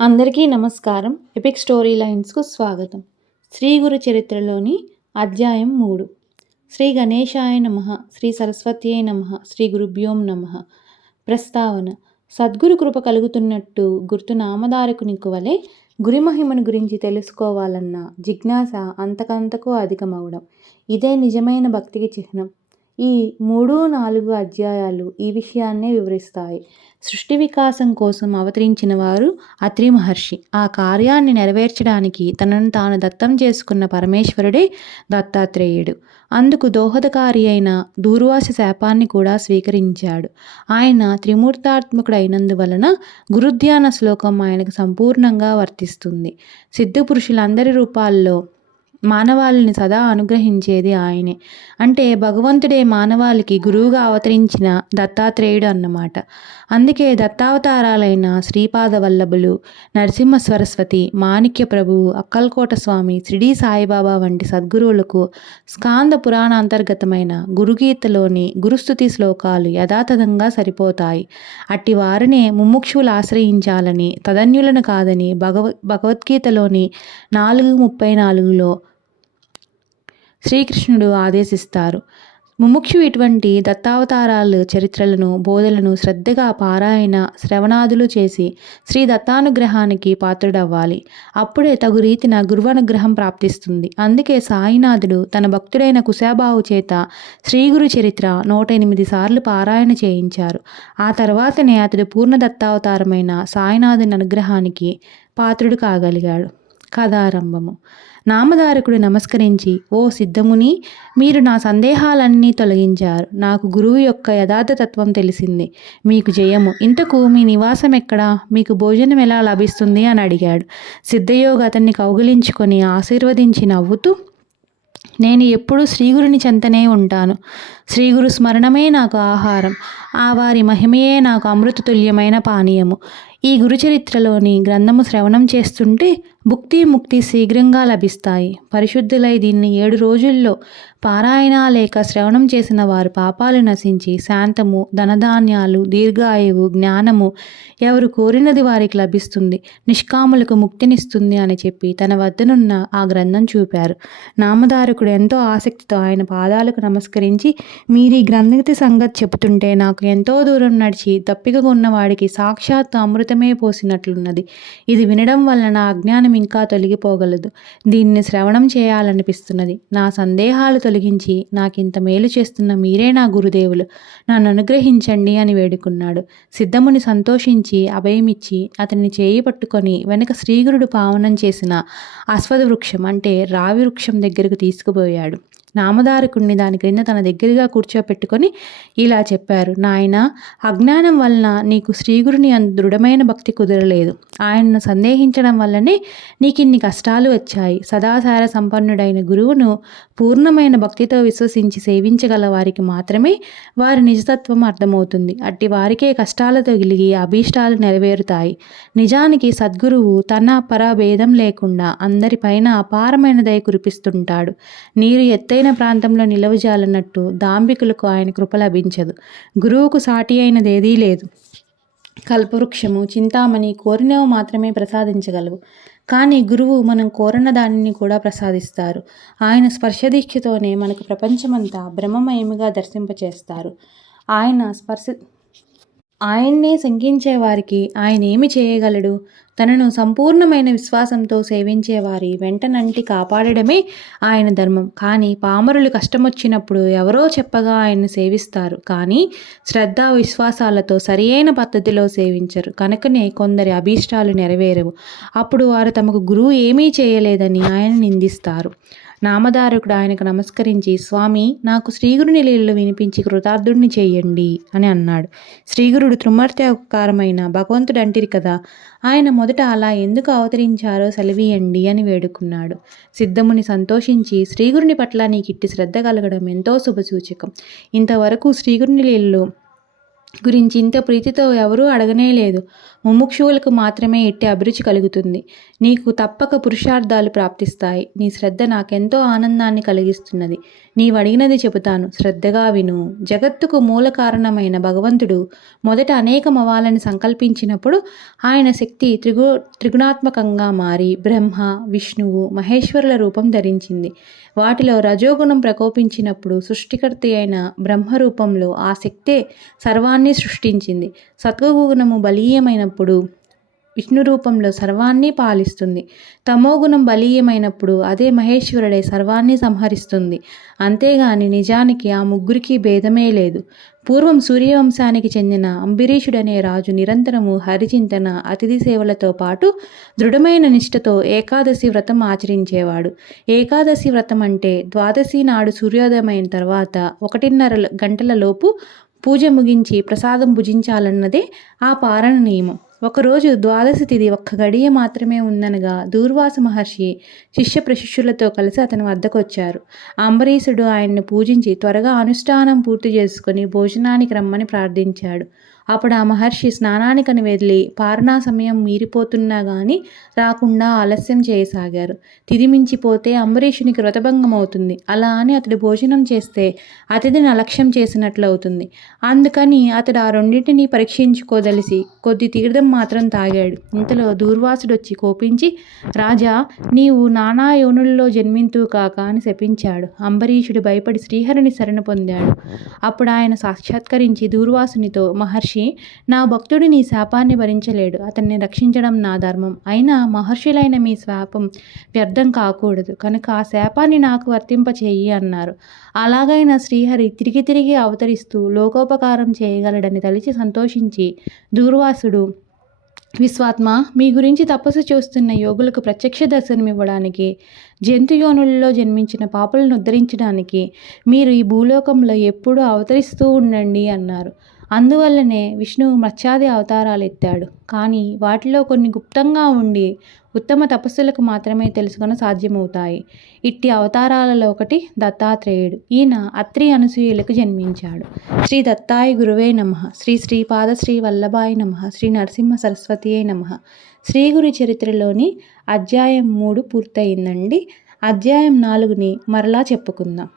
అందరికీ నమస్కారం. Epic story లైన్స్‌కు స్వాగతం. శ్రీ గురు చరిత్రలోని అధ్యాయం 3. శ్రీ గణేశాయ నమః, శ్రీ సరస్వత్యై నమః, శ్రీ గురుభ్యోం నమః. ప్రస్తావన: సద్గురు కృప కలుగుతున్నట్టు గుర్తు నామధారకునికి వలె గురి మహిమను గురించి తెలుసుకోవాలన్న జిజ్ఞాస అంతకంతకు అధికమవడం. ఇదే నిజమైన భక్తికి చిహ్నం. ఈ 3, 4 అధ్యాయాలు ఈ విషయాన్నే వివరిస్తాయి. సృష్టి వికాసం కోసం అవతరించిన వారు అత్రి మహర్షి. ఆ కార్యాన్ని నెరవేర్చడానికి తనను తాను దత్తం చేసుకున్న పరమేశ్వరుడే దత్తాత్రేయుడు. అందుకు దోహదకారి అయిన దూర్వాస శాపాన్ని కూడా స్వీకరించాడు. ఆయన త్రిమూర్తాత్మకుడైనందువలన గురుధ్యాన శ్లోకం ఆయనకు సంపూర్ణంగా వర్తిస్తుంది. సిద్ధపురుషులందరి రూపాల్లో మానవాళిని సదా అనుగ్రహించేది ఆయనే. అంటే భగవంతుడే మానవాళికి గురువుగా అవతరించిన దత్తాత్రేయుడు అన్నమాట. అందుకే దత్తావతారాలైన శ్రీపాద వల్లభులు, నరసింహ సరస్వతి, మాణిక్య ప్రభువు, అక్కల్కోట స్వామి, షిరిడీ సాయిబాబా వంటి సద్గురువులకు స్కాంద పురాణాంతర్గతమైన గురుగీతలోని గురుస్తుతి శ్లోకాలు యథాతథంగా సరిపోతాయి. అట్టి వారినే ముముక్షువులు ఆశ్రయించాలని, తదన్యులను కాదని భగవద్గీతలోని 4:34లో శ్రీకృష్ణుడు ఆదేశిస్తారు. ముముక్షు ఇటువంటి దత్తావతారాల చరిత్రలను, బోధలను శ్రద్ధగా పారాయణ, శ్రవణాదులు చేసి శ్రీ దత్తానుగ్రహానికి పాత్రుడవ్వాలి. అప్పుడే తగు రీతిన గురువనుగ్రహం ప్రాప్తిస్తుంది. అందుకే సాయినాథుడు తన భక్తుడైన కుశాబావు చేత శ్రీగురు చరిత్ర 108 సార్లు పారాయణ చేయించారు. ఆ తర్వాతనే అతడు పూర్ణ దత్తావతారమైన సాయినాథుని అనుగ్రహానికి పాత్రుడు కాగలిగాడు. కథారంభము. నామధారకుడు నమస్కరించి, ఓ సిద్ధముని, మీరు నా సందేహాలన్నీ తొలగించారు. నాకు గురువు యొక్క యథార్థ తత్వం తెలిసింది. మీకు జయము. ఇంతకు మీ నివాసం ఎక్కడా? మీకు భోజనం ఎలా లభిస్తుంది అని అడిగాడు. సిద్ధయోగి అతన్ని కౌగిలించుకొని ఆశీర్వదించి నవ్వుతూ, నేను ఎప్పుడూ శ్రీగురుని చెంతనే ఉంటాను. శ్రీగురు స్మరణమే నాకు ఆహారం. ఆ వారి మహిమయే నాకు అమృతతుల్యమైన పానీయము. ఈ గురుచరిత్రలోని గ్రంథము శ్రవణం చేస్తుంటే భుక్తి ముక్తి శీఘ్రంగా లభిస్తాయి. పరిశుద్ధులై దీన్ని 7 రోజుల్లో పారాయణ లేక శ్రవణం చేసిన వారు పాపాలు నశించి శాంతము, ధనధాన్యాలు, దీర్ఘాయువు, జ్ఞానము ఎవరు కోరినది వారికి లభిస్తుంది, నిష్కాములకు ముక్తినిస్తుంది అని చెప్పి తన వద్దనున్న ఆ గ్రంథం చూపారు. నామధారకుడు ఎంతో ఆసక్తితో ఆయన పాదాలకు నమస్కరించి, మీరు ఈ గ్రంథతి సంగతి చెబుతుంటే నాకు ఎంతో దూరం నడిచి దప్పికగా ఉన్నవాడికి సాక్షాత్ అమృతమే పోసినట్లున్నది. ఇది వినడం వల్ల నా అజ్ఞానం ఇంకా తొలగిపోగలదు. దీన్ని శ్రవణం చేయాలనిపిస్తున్నది. నా సందేహాలు తొలగించి నాకింత మేలు చేస్తున్న మీరే నా గురుదేవులు. నన్ను అనుగ్రహించండి అని వేడుకున్నాడు. సిద్ధముని సంతోషించి అభయమిచ్చి అతన్ని చేయి పట్టుకొని వెనక శ్రీగురుడు పావనం చేసిన అశ్వథ వృక్షం అంటే రావి వృక్షం దగ్గరకు తీసుకుపోయాడు. నామధారకుడిని దాని క్రింద తన దగ్గరగా కూర్చోపెట్టుకొని ఇలా చెప్పారు. నాయన, అజ్ఞానం వలన నీకు శ్రీగురుని దృఢమైన భక్తి కుదరలేదు. ఆయనను సందేహించడం వల్లనే నీకిన్ని కష్టాలు వచ్చాయి. సదాచార సంపన్నుడైన గురువును పూర్ణమైన భక్తితో విశ్వసించి సేవించగల వారికి మాత్రమే వారి నిజతత్వం అర్థమవుతుంది. అట్టి వారికే కష్టాలతో గిలిగి అభీష్టాలు నెరవేరుతాయి. నిజానికి సద్గురువు తన పరభేదం లేకుండా అందరిపైన అపారమైన దయ కురిపిస్తుంటాడు. నీరు ఎత్తైన ప్రాంతంలో నిలవజాలన్నట్టు దాంభికులకు ఆయన కృప లభించదు. గురువుకు సాటి అయినదేదీ లేదు. కల్పవృక్షము, చింతామణి కోరినవి మాత్రమే ప్రసాదించగలవు. కానీ గురువు మనం కోరిన దానిని కూడా ప్రసాదిస్తారు. ఆయన స్పర్శదీక్షతోనే మనకు ప్రపంచమంతా బ్రహ్మమయముగా దర్శింపచేస్తారు. ఆయన్నే శంకించే వారికి ఆయన ఏమి చేయగలడు? తనను సంపూర్ణమైన విశ్వాసంతో సేవించేవారి వెంటనంటి కాపాడడమే ఆయన ధర్మం. కానీ పామరులు కష్టమొచ్చినప్పుడు ఎవరో చెప్పగా ఆయన్ని సేవిస్తారు. కానీ శ్రద్ధ విశ్వాసాలతో సరియైన పద్ధతిలో సేవించరు. కనుకనే కొందరి అభీష్టాలు నెరవేరవు. అప్పుడు వారు తమకు గురువు ఏమీ చేయలేదని ఆయన నిందిస్తారు. నామధారకుడు ఆయనకు నమస్కరించి, స్వామి, నాకు శ్రీగురుని లీలలు వినిపించి కృతార్థుడిని చేయండి అని అన్నాడు. శ్రీగురుడు త్రిమూర్త్యాకారమైన భగవంతుడు అంటిరి కదా, ఆయన మొదట అలా ఎందుకు అవతరించారో సెలవీయండి అని వేడుకున్నాడు. సిద్ధముని సంతోషించి, శ్రీగురుని పట్ల నీకిట్టి శ్రద్ధ కలగడం ఎంతో శుభసూచకం. ఇంతవరకు శ్రీగురుని లీలలు గురించి ఇంత ప్రీతితో ఎవరూ అడగనేలేదు. ముముక్షువులకు మాత్రమే ఇట్టి అభిరుచి కలుగుతుంది. నీకు తప్పక పురుషార్థాలు ప్రాప్తిస్తాయి. నీ శ్రద్ధ నాకెంతో ఆనందాన్ని కలిగిస్తున్నది. నీవడిగినది చెబుతాను, శ్రద్ధగా విను. జగత్తుకు మూల కారణమైన భగవంతుడు మొదట అనేకమవ్వాలని సంకల్పించినప్పుడు ఆయన శక్తి త్రిగుణాత్మకంగా మారి బ్రహ్మ, విష్ణువు, మహేశ్వరుల రూపం ధరించింది. వాటిలో రజోగుణం ప్రకోపించినప్పుడు సృష్టికర్త అయిన బ్రహ్మరూపంలో ఆ శక్తే సర్వాన్ని సృష్టించింది. సత్వగుణము బలీయమైనప్పుడు విష్ణు రూపంలో సర్వాన్ని పాలిస్తుంది. తమోగుణం బలీయమైనప్పుడు అదే మహేశ్వరుడే సర్వాన్ని సంహరిస్తుంది. అంతేగాని నిజానికి ఆ ముగ్గురికి భేదమే లేదు. పూర్వం సూర్యవంశానికి చెందిన అంబరీషుడనే రాజు నిరంతరము హరిచింతన, అతిథి సేవలతో పాటు దృఢమైన నిష్ఠతో ఏకాదశి వ్రతం ఆచరించేవాడు. ఏకాదశి వ్రతం అంటే ద్వాదశి నాడు సూర్యోదయమైన తర్వాత 1:30 గంటల లోపు పూజ ముగించి ప్రసాదం భుజించాలన్నదే ఆ పారణ నియమం. ఒకరోజు ద్వాదశి తిథి ఒక్క గడియ మాత్రమే ఉందనగా దూర్వాస మహర్షి శిష్య ప్రశిష్యులతో కలిసి అతని వద్దకొచ్చారు. అంబరీషుడు ఆయన్ని పూజించి త్వరగా అనుష్ఠానం పూర్తి చేసుకుని భోజనానికి రమ్మని ప్రార్థించాడు. అప్పుడు ఆ మహర్షి స్నానానికని వెళ్ళి పారణా సమయం మీరిపోతున్నా గాని రాకుండా ఆలస్యం చేయసాగారు. తిథి మించిపోతే అంబరీషునికి వ్రతభంగం అవుతుంది. అలా అని అతడు భోజనం చేస్తే అతిథిని అలక్ష్యం చేసినట్లు అవుతుంది. అందుకని అతడు ఆ రెండింటినీ పరీక్షించుకోదలిసి కొద్ది తీర్థం మాత్రం తాగాడు. ఇంతలో దూర్వాసుడొచ్చి కోపించి, రాజా, నీవు నానా యోనుల్లో జన్మింతువు కాక అని శపించాడు. అంబరీషుడు భయపడి శ్రీహరిని శరణ పొందాడు. అప్పుడు ఆయన సాక్షాత్కరించి దూర్వాసునితో, మహర్షి, నా భక్తుడు నీ శాపాన్ని భరించలేడు. అతన్ని రక్షించడం నా ధర్మం. అయినా మహర్షులైన మీ శాపం వ్యర్థం కాకూడదు కనుక ఆ శాపాన్ని నాకు వర్తింపచేయి అన్నారు. అలాగైనా శ్రీహరి తిరిగి తిరిగి అవతరిస్తూ లోకోపకారం చేయగలడని తలిచి సంతోషించి దూర్వాసుడు, విశ్వాత్మ, మీ గురించి తపస్సు చేస్తున్న యోగులకు ప్రత్యక్ష దర్శనమివ్వడానికి, జంతుయోనులలో జన్మించిన పాపులను ఉద్ధరించడానికి మీరు ఈ భూలోకంలో ఎప్పుడూ అవతరిస్తూ ఉండండి అన్నారు. అందువల్లనే విష్ణువు మత్స్యాది అవతారాలు ఎత్తాడు. కానీ వాటిలో కొన్ని గుప్తంగా ఉండి ఉత్తమ తపస్సులకు మాత్రమే తెలుసుకొని సాధ్యమవుతాయి. ఇట్టి అవతారాలలో ఒకటి దత్తాత్రేయుడు. ఈయన అత్రి అనసూయలకు జన్మించాడు. శ్రీ దత్తాయ గురువే నమః. శ్రీ శ్రీపాద శ్రీ వల్లభాయ నమః. శ్రీ నరసింహ సరస్వతియే నమః. శ్రీ గురు చరిత్రలోని అధ్యాయం 3 పూర్తయిందండి. అధ్యాయం 4ని మరలా చెప్పుకుందాం.